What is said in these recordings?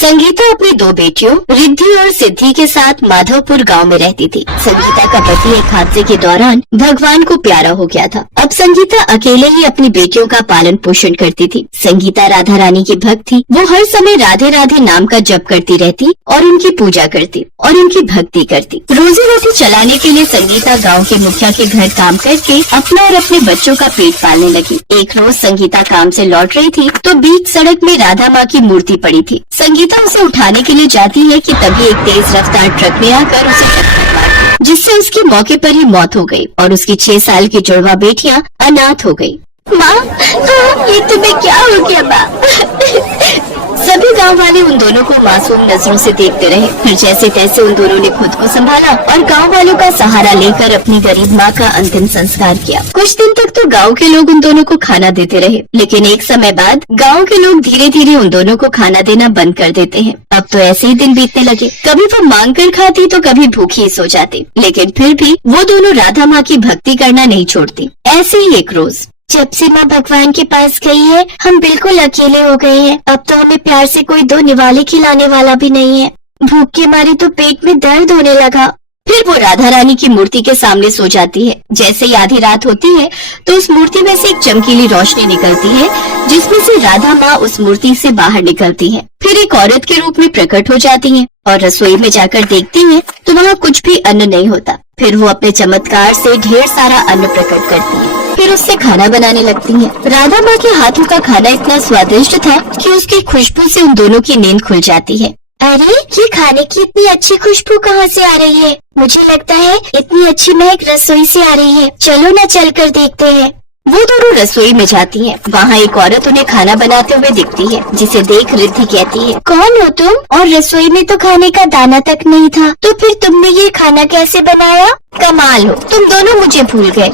संगीता अपनी दो बेटियों रिद्धि और सिद्धि के साथ माधवपुर गांव में रहती थी। संगीता का पति एक हादसे के दौरान भगवान को प्यारा हो गया था। अब संगीता अकेले ही अपनी बेटियों का पालन पोषण करती थी। संगीता राधा रानी की भक्त थी। वो हर समय राधे राधे नाम का जप करती रहती और उनकी पूजा करती और उनकी भक्ति करती। रोजी रोटी चलाने के लिए संगीता गाँव के मुखिया के घर काम करके अपना और अपने बच्चों का पेट पालने लगी। एक रोज संगीता काम से लौट रही थी तो बीच सड़क में राधा माँ की मूर्ति पड़ी थी। संगीता उसे उठाने के लिए जाती है कि तभी एक तेज रफ्तार ट्रक में आकर उसे टक्कर मारी, जिससे उसकी मौके पर ही मौत हो गई और उसकी 6 साल की जुड़वा बेटियां अनाथ हो गई। माँ, ये तुम्हें क्या हो गया माँ? सभी गांव वाले उन दोनों को मासूम नजरों से देखते रहे। फिर जैसे तैसे उन दोनों ने खुद को संभाला और गांव वालों का सहारा लेकर अपनी गरीब माँ का अंतिम संस्कार किया। कुछ दिन तक तो गांव के लोग उन दोनों को खाना देते रहे, लेकिन एक समय बाद गांव के लोग धीरे धीरे उन दोनों को खाना देना बंद कर देते हैं। अब तो ऐसे ही दिन बीतने लगे। कभी वो मांग कर खाती तो कभी भूखी सो जाती, लेकिन फिर भी वो दोनों राधा माँ की भक्ति करना नहीं छोड़ती। ऐसे ही एक रोज, जब से माँ भगवान के पास गई है, हम बिल्कुल अकेले हो गए हैं। अब तो हमें प्यार से कोई 2 निवाले खिलाने वाला भी नहीं है। भूख के मारे तो पेट में दर्द होने लगा। फिर वो राधा रानी की मूर्ति के सामने सो जाती है। जैसे ही आधी रात होती है तो उस मूर्ति में से एक चमकीली रोशनी निकलती है, जिसमें से राधा माँ उस मूर्ति से बाहर निकलती है। फिर एक औरत के रूप में प्रकट हो जाती है और रसोई में जाकर देखती है तो वहाँ कुछ भी अन्न नहीं होता। फिर वो अपने चमत्कार से ढेर सारा अन्न प्रकट करती है। फिर उससे खाना बनाने लगती है। राधा माँ के हाथों का खाना इतना स्वादिष्ट था कि उसकी खुशबू से उन दोनों की नींद खुल जाती है। अरे, ये खाने की इतनी अच्छी खुशबू कहाँ से आ रही है? मुझे लगता है इतनी अच्छी महक रसोई से आ रही है। चलो ना, चलकर देखते हैं। वो दोनों रसोई में जाती हैं। वहाँ एक औरत उन्हें खाना बनाते हुए दिखती है, जिसे देख रिद्धि कहती है, कौन हो तुम? और रसोई में तो खाने का दाना तक नहीं था, तो फिर तुमने ये खाना कैसे बनाया? कमाल हो, तुम दोनों मुझे भूल गए।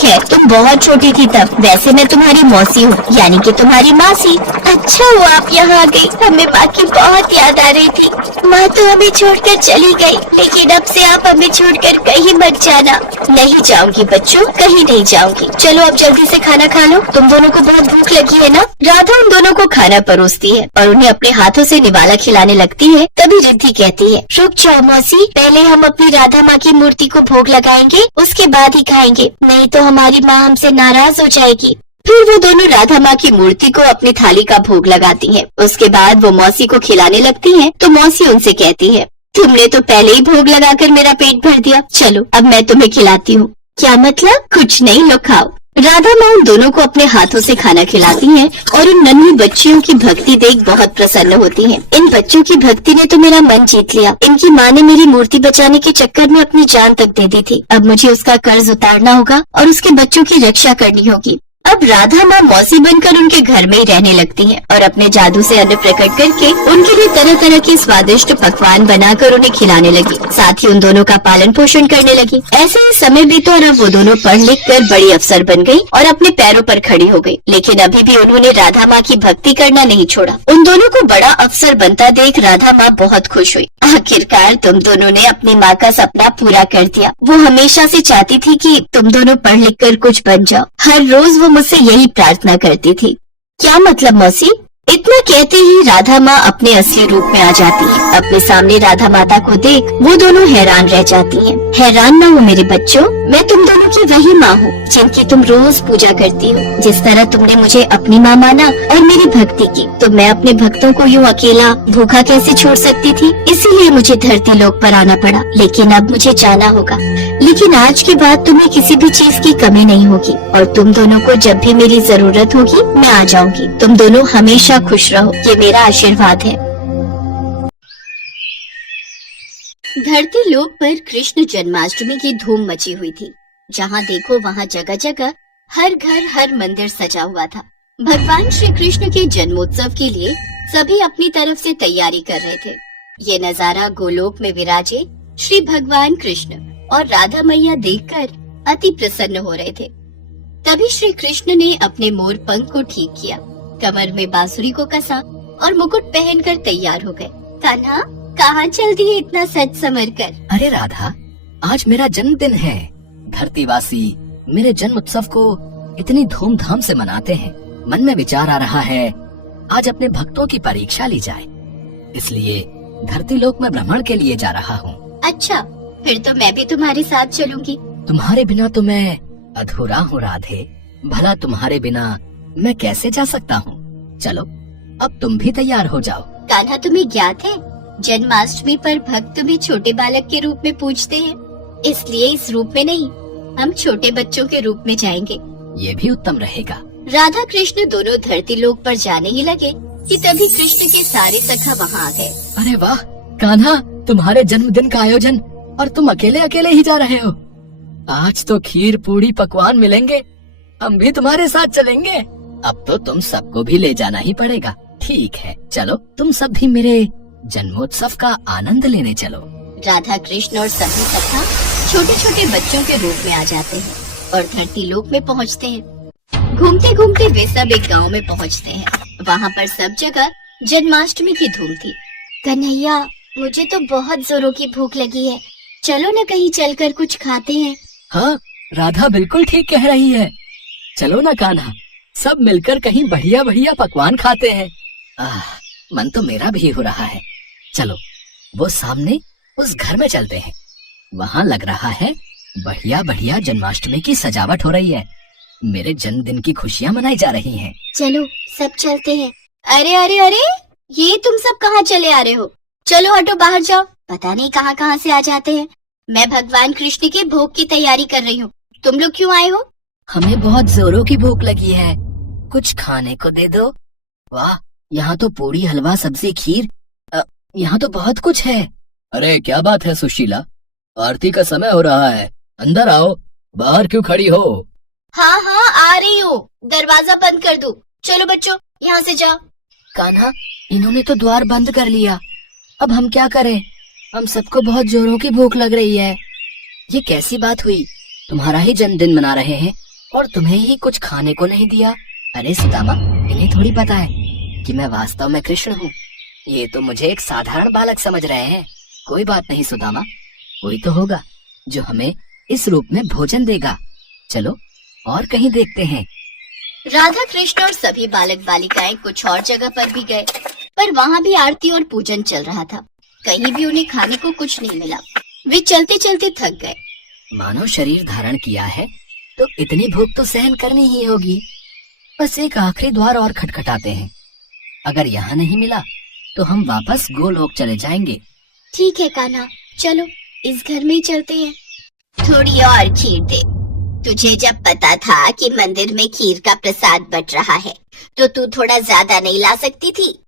खैर, तुम बहुत छोटी थी तब। वैसे मैं तुम्हारी मौसी हूँ, यानी कि तुम्हारी मासी। अच्छा हुआ आप यहाँ आ गई। हमें माँ की बहुत याद आ रही थी। माँ तो हमें छोड़कर चली गई, लेकिन अब से आप हमें छोड़कर कहीं मत जाना। नहीं जाऊंगी बच्चों, कहीं नहीं जाऊंगी। चलो अब जल्दी से खाना खा लो। तुम दोनों को बहुत भूख लगी है ना? राधा उन दोनों को खाना परोसती है और उन्हें अपने हाथों से निवाला खिलाने लगती है। तभी रिद्धि कहती है, रुक जाओ मौसी, पहले हम अपनी राधा माँ की मूर्ति को भोग लगाएंगे, उसके बाद ही खाएंगे, नहीं तो हमारी माँ हमसे नाराज हो जाएगी। फिर वो दोनों राधा माँ की मूर्ति को अपनी थाली का भोग लगाती हैं। उसके बाद वो मौसी को खिलाने लगती हैं, तो मौसी उनसे कहती है, तुमने तो पहले ही भोग लगाकर मेरा पेट भर दिया। चलो अब मैं तुम्हें खिलाती हूँ। क्या मतलब? कुछ नहीं, लो खाओ। राधा माँ उन दोनों को अपने हाथों से खाना खिलाती हैं और उन नन्ही बच्चियों की भक्ति देख बहुत प्रसन्न होती हैं। इन बच्चों की भक्ति ने तो मेरा मन जीत लिया। इनकी माँ ने मेरी मूर्ति बचाने के चक्कर में अपनी जान तक दे दी थी। अब मुझे उसका कर्ज उतारना होगा और उसके बच्चों की रक्षा करनी होगी। अब राधा माँ मौसी बनकर उनके घर में ही रहने लगती हैं और अपने जादू से अन्न प्रकट करके उनके लिए तरह तरह के स्वादिष्ट पकवान बनाकर उन्हें खिलाने लगी। साथ ही उन दोनों का पालन पोषण करने लगी। ऐसे ही समय बीता और अब वो दोनों पढ़ लिख कर बड़ी अफसर बन गई और अपने पैरों पर खड़ी हो गई। लेकिन अभी भी उन्होंने राधा माँ की भक्ति करना नहीं छोड़ा। उन दोनों को बड़ा अफसर बनता देख राधा माँ बहुत खुश हुई। आखिरकार तुम दोनों ने अपनी माँ का सपना पूरा कर दिया। वो हमेशा से चाहती थी कि तुम दोनों पढ़ लिख कर कुछ बन जाओ। हर रोज वो मुझसे यही प्रार्थना करती थी। क्या मतलब मौसी? इतना कहते ही राधा माँ अपने असली रूप में आ जाती है। अपने सामने राधा माता को देख वो दोनों हैरान रह जाती हैं। हैरान ना हो मेरे बच्चों, मैं तुम दोनों की वही माँ हूँ जिनकी तुम रोज पूजा करती हो। जिस तरह तुमने मुझे अपनी माँ माना और मेरी भक्ति की, तो मैं अपने भक्तों को यूँ अकेला भूखा कैसे छोड़ सकती थी? इसीलिए मुझे धरती लोक पर आना पड़ा। लेकिन अब मुझे जाना होगा। लेकिन आज के बाद तुम्हें किसी भी चीज की कमी नहीं होगी और तुम दोनों को जब भी मेरी जरूरत होगी मैं आ जाऊंगी। तुम दोनों हमेशा खुश रहो, ये मेरा आशीर्वाद है। धरती लोक पर कृष्ण जन्माष्टमी की धूम मची हुई थी। जहाँ देखो वहाँ जगह जगह हर घर हर मंदिर सजा हुआ था। भगवान श्री कृष्ण के जन्मोत्सव के लिए सभी अपनी तरफ से तैयारी कर रहे थे। ये नजारा गोलोक में विराजे श्री भगवान कृष्ण और राधा मैया देखकर अति प्रसन्न हो रहे थे। तभी श्री कृष्ण ने अपने मोर पंख को ठीक किया, कमर में बांसुरी को कसा और मुकुट पहनकर तैयार हो गए। कान्हा, कहाँ चल दिए इतना सज संवर कर? अरे राधा, आज मेरा जन्मदिन है। धरतीवासी मेरे जन्म उत्सव को इतनी धूमधाम से मनाते हैं। मन में विचार आ रहा है आज अपने भक्तों की परीक्षा ली जाए। इसलिए धरती लोक में भ्रमण के लिए जा रहा हूँ। अच्छा, फिर तो मैं भी तुम्हारे साथ चलूंगी। तुम्हारे बिना तो मैं अधूरा हूँ राधे। भला तुम्हारे बिना मैं कैसे जा सकता हूँ? चलो अब तुम भी तैयार हो जाओ। कान्हा, तुम्हें ज्ञात है जन्माष्टमी पर भक्त तुम्हें छोटे बालक के रूप में पूजते हैं, इसलिए इस रूप में नहीं, हम छोटे बच्चों के रूप में जाएंगे। ये भी उत्तम रहेगा। राधा कृष्ण दोनों धरती लोक पर जाने ही लगे कि तभी कृष्ण के सारे सखा वहाँ आ गए। अरे वाह कान्हा, तुम्हारे जन्मदिन का आयोजन और तुम अकेले अकेले ही जा रहे हो। आज तो खीर पूड़ी पकवान मिलेंगे, हम भी तुम्हारे साथ चलेंगे। अब तो तुम सबको भी ले जाना ही पड़ेगा। ठीक है, चलो तुम सब भी मेरे जन्मोत्सव का आनंद लेने चलो। राधा कृष्ण और सभी सखा छोटे छोटे बच्चों के रूप में आ जाते हैं और धरती लोक में पहुँचते हैं। घूमते घूमते वे सब एक गांव में पहुँचते हैं। वहाँ पर सब जगह जन्माष्टमी की धूम थी। कन्हैया, मुझे तो बहुत जोरों की भूख लगी है, चलो न कहीं चलकर कुछ खाते हैं। हाँ, राधा बिल्कुल ठीक कह रही है। चलो ना कान्हा, सब मिलकर कहीं बढ़िया बढ़िया पकवान खाते हैं। मन तो मेरा भी हो रहा है। चलो वो सामने उस घर में चलते हैं। वहाँ लग रहा है बढ़िया बढ़िया जन्माष्टमी की सजावट हो रही है। मेरे जन्मदिन की खुशियाँ मनाई जा रही हैं। चलो सब चलते हैं। अरे अरे अरे, ये तुम सब कहाँ चले आ रहे हो? चलो हटो, बाहर जाओ। पता नहीं कहाँ कहाँ से आ जाते हैं। मैं भगवान कृष्ण के भोग की तैयारी कर रही हूँ। तुम लोग क्यों आए हो? हमें बहुत जोरों की भूख लगी है, कुछ खाने को दे दो। वाह, यहाँ तो पूरी हलवा सब्जी खीर, यहाँ तो बहुत कुछ है। अरे क्या बात है सुशीला, आरती का समय हो रहा है, अंदर आओ। बाहर क्यों खड़ी हो? हाँ हाँ, आ रही हूँ। दरवाजा बंद कर दो। चलो बच्चों, यहाँ से जाओ। कान्हा, इन्होंने तो द्वार बंद कर लिया, अब हम क्या करें? हम सबको बहुत जोरों की भूख लग रही है। ये कैसी बात हुई? तुम्हारा ही जन्मदिन मना रहे हैं और तुम्हें ही कुछ खाने को नहीं दिया। अरे सुदामा, इन्हें थोड़ी पता है कि मैं वास्तव में कृष्ण हूँ। ये तो मुझे एक साधारण बालक समझ रहे हैं। कोई बात नहीं सुदामा, कोई तो होगा जो हमें इस रूप में भोजन देगा। चलो और कहीं देखते हैं। राधा कृष्ण और सभी बालक बालिकाएं कुछ और जगह पर भी गए, पर वहाँ भी आरती और पूजन चल रहा था। कहीं भी उन्हें खाने को कुछ नहीं मिला। वे चलते चलते थक गए। मानव शरीर धारण किया है तो इतनी भूख तो सहन करनी ही होगी। बस एक आखिरी द्वार और खटखटाते हैं। अगर यहाँ नहीं मिला तो हम वापस गोलोक चले जाएंगे। ठीक है कान्हा, चलो इस घर में ही चलते हैं। थोड़ी और खीर दे। तुझे जब पता था कि मंदिर में खीर का प्रसाद बट रहा है तो तू थोड़ा ज्यादा नहीं ला सकती थी?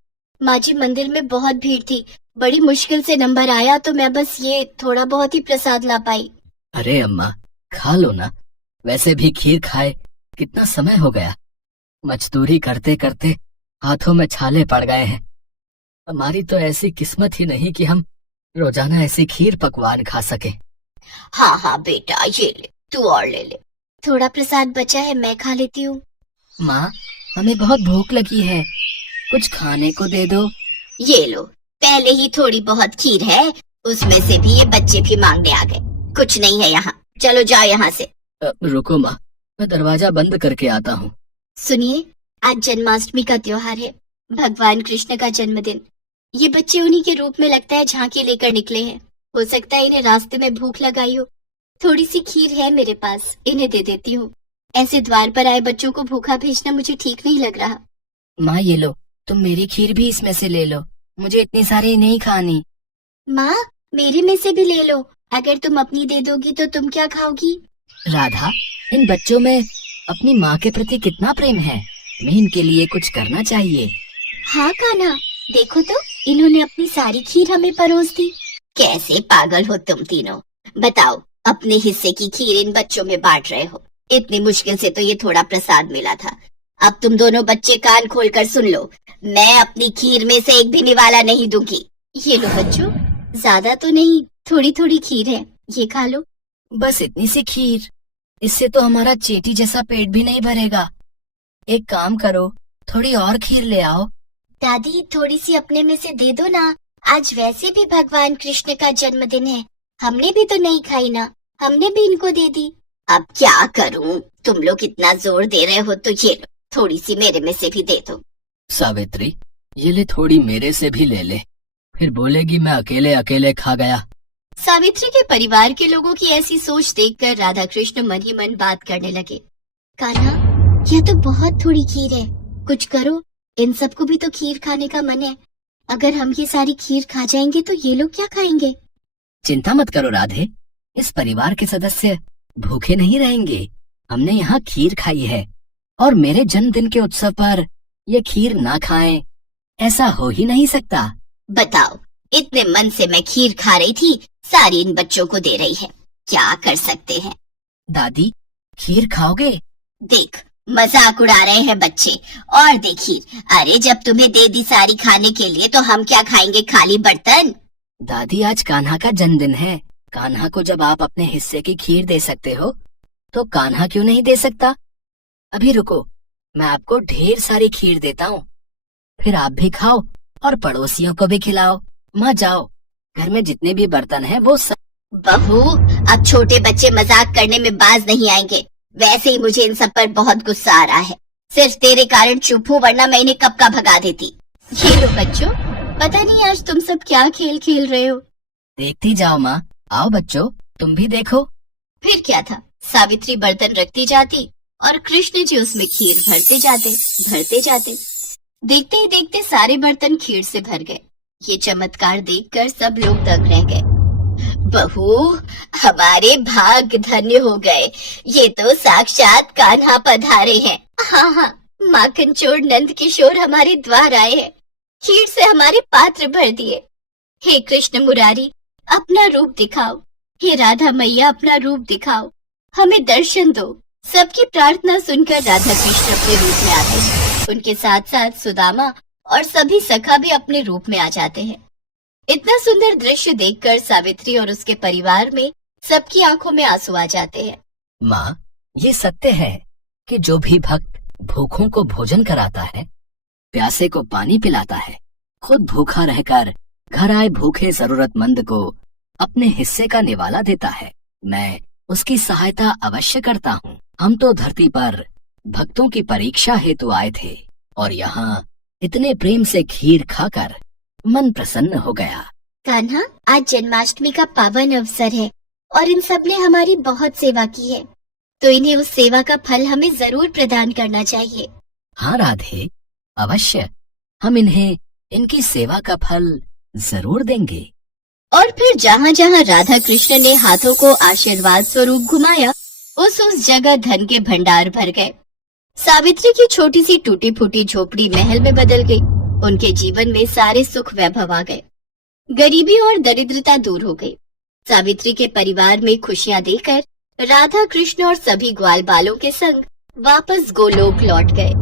माँ जी, मंदिर में बहुत भीड़ थी, बड़ी मुश्किल से नंबर आया तो मैं बस ये थोड़ा बहुत ही प्रसाद ला पाई। अरे अम्मा, खा लो ना। वैसे भी खीर खाए कितना समय हो गया। मजदूरी करते करते हाथों में छाले पड़ गए हैं। हमारी तो ऐसी किस्मत ही नहीं कि हम रोजाना ऐसी खीर पकवान खा सके। हाँ हाँ बेटा, ये ले, तू और ले ले। थोड़ा प्रसाद बचा है, मैं खा लेती हूँ। माँ, हमें बहुत भूख लगी है, कुछ खाने को दे दो। ये लो, पहले ही थोड़ी बहुत खीर है, उसमें से भी ये बच्चे भी मांगने आ गए। कुछ नहीं है यहाँ, चलो जाओ यहाँ से। रुको माँ, मैं दरवाजा बंद करके आता हूँ। सुनिए, आज जन्माष्टमी का त्योहार है, भगवान कृष्ण का जन्मदिन। ये बच्चे उन्हीं के रूप में लगता है झांकी लेकर निकले हैं। हो सकता है इन्हें रास्ते में भूख लगाई हो। थोड़ी सी खीर है मेरे पास, इन्हें दे देती हूँ। ऐसे द्वार पर आए बच्चों को भूखा भेजना मुझे ठीक नहीं लग रहा। माँ ये लो, तुम मेरी खीर भी इसमें से ले लो, मुझे इतनी सारी नहीं खानी। माँ, मेरे में से भी ले लो। अगर तुम अपनी दे दोगी तो तुम क्या खाओगी? राधा, इन बच्चों में अपनी माँ के प्रति कितना प्रेम है, हमें इनके लिए कुछ करना चाहिए। हाँ कान्हा, देखो तो इन्होंने अपनी सारी खीर हमें परोस दी। कैसे पागल हो तुम तीनों। बताओ, अपने हिस्से की खीर इन बच्चों में बांट रहे हो। इतनी मुश्किल से तो ये थोड़ा प्रसाद मिला था। अब तुम दोनों बच्चे कान खोलकर सुन लो, मैं अपनी खीर में से एक भी निवाला नहीं दूंगी। ये लो बच्चों, ज्यादा तो नहीं, थोड़ी थोड़ी खीर है, ये खा लो। बस इतनी सी खीर? इससे तो हमारा चेटी जैसा पेट भी नहीं भरेगा। एक काम करो, थोड़ी और खीर ले आओ। दादी, थोड़ी सी अपने में से दे दो ना। आज वैसे भी भगवान कृष्ण का जन्मदिन है, हमने भी तो नहीं खाई ना, हमने भी इनको दे दी। अब क्या करूं, तुम लोग इतना जोर दे रहे हो तो ये लो, थोड़ी सी मेरे में से भी दे दो। सावित्री, ये ले, थोड़ी मेरे से भी ले ले। फिर बोलेगी मैं अकेले अकेले खा गया। सावित्री के परिवार के लोगों की ऐसी सोच देखकर राधा कृष्ण मन ही मन बात करने लगे। कान्हा, यह तो बहुत थोड़ी खीर है, कुछ करो, इन सबको भी तो खीर खाने का मन है। अगर हम ये सारी खीर खा जाएंगे तो ये लोग क्या खाएंगे? चिंता मत करो राधे, इस परिवार के सदस्य भूखे नहीं रहेंगे। हमने यहाँ खीर खाई है और मेरे जन्मदिन के उत्सव पर ये खीर ना खाएं, ऐसा हो ही नहीं सकता। बताओ, इतने मन से मैं खीर खा रही थी, सारी इन बच्चों को दे रही है, क्या कर सकते हैं? दादी, खीर खाओगे? देख, मजाक उड़ा रहे हैं बच्चे। और देखिए, अरे जब तुम्हें दे दी सारी खाने के लिए तो हम क्या खाएंगे, खाली बर्तन? दादी, आज कान्हा का जन्मदिन है। कान्हा को जब आप अपने हिस्से की खीर दे सकते हो तो कान्हा क्यों नहीं दे सकता? अभी रुको, मैं आपको ढेर सारी खीर देता हूँ, फिर आप भी खाओ और पड़ोसियों को भी खिलाओ। माँ जाओ, घर में जितने भी बर्तन हैं वो सब। बहू, अब छोटे बच्चे मजाक करने में बाज नहीं आएंगे। वैसे ही मुझे इन सब पर बहुत गुस्सा आ रहा है। सिर्फ तेरे कारण चुप हूँ, वरना मैं इन्हें कब का भगा देती। ये लो बच्चों, पता नहीं आज तुम सब क्या खेल खेल रहे हो। देखती जाओ माँ। आओ बच्चों, तुम भी देखो। फिर क्या था, सावित्री बर्तन रखती जाती और कृष्ण जी उसमें खीर भरते जाते। देखते ही देखते सारे बर्तन खीर से भर गए। ये चमत्कार देखकर सब लोग दंग रह गए। बहू, हमारे भाग्य धन्य हो गए, ये तो साक्षात कान्हा पधारे हैं। हाँ हाँ, माखन चोर नंद किशोर हमारे द्वार आए हैं, खीर से हमारे पात्र भर दिए। हे कृष्ण मुरारी, अपना रूप दिखाओ। हे राधा मैया, अपना रूप दिखाओ, हमें दर्शन दो। सबकी प्रार्थना सुनकर राधा कृष्ण अपने रूप में आते हैं। उनके साथ साथ सुदामा और सभी सखा भी अपने रूप में आ जाते हैं। इतना सुंदर दृश्य देखकर सावित्री और उसके परिवार में सबकी आंखों में आंसू आ जाते हैं। माँ, ये सत्य है कि जो भी भक्त भूखों को भोजन कराता है, प्यासे को पानी पिलाता है, खुद भूखा रहकर घर आए भूखे जरूरतमंद को अपने हिस्से का निवाला देता है, मैं उसकी सहायता अवश्य करता हूँ। हम तो धरती पर भक्तों की परीक्षा हेतु आए थे और यहाँ इतने प्रेम से खीर खाकर मन प्रसन्न हो गया। कान्हा, आज जन्माष्टमी का पावन अवसर है और इन सब ने हमारी बहुत सेवा की है, तो इन्हें उस सेवा का फल हमें जरूर प्रदान करना चाहिए। हाँ राधे, अवश्य हम इन्हें इनकी सेवा का फल जरूर देंगे। और फिर जहाँ जहाँ राधा कृष्ण ने हाथों को आशीर्वाद स्वरूप घुमाया, उस जगह धन के भंडार भर गए। सावित्री की छोटी सी टूटी फूटी झोपड़ी महल में बदल गई। उनके जीवन में सारे सुख वैभव आ गए, गरीबी और दरिद्रता दूर हो गई। सावित्री के परिवार में खुशियाँ देकर राधा कृष्ण और सभी ग्वाल बालों के संग वापस गोलोक लौट गए।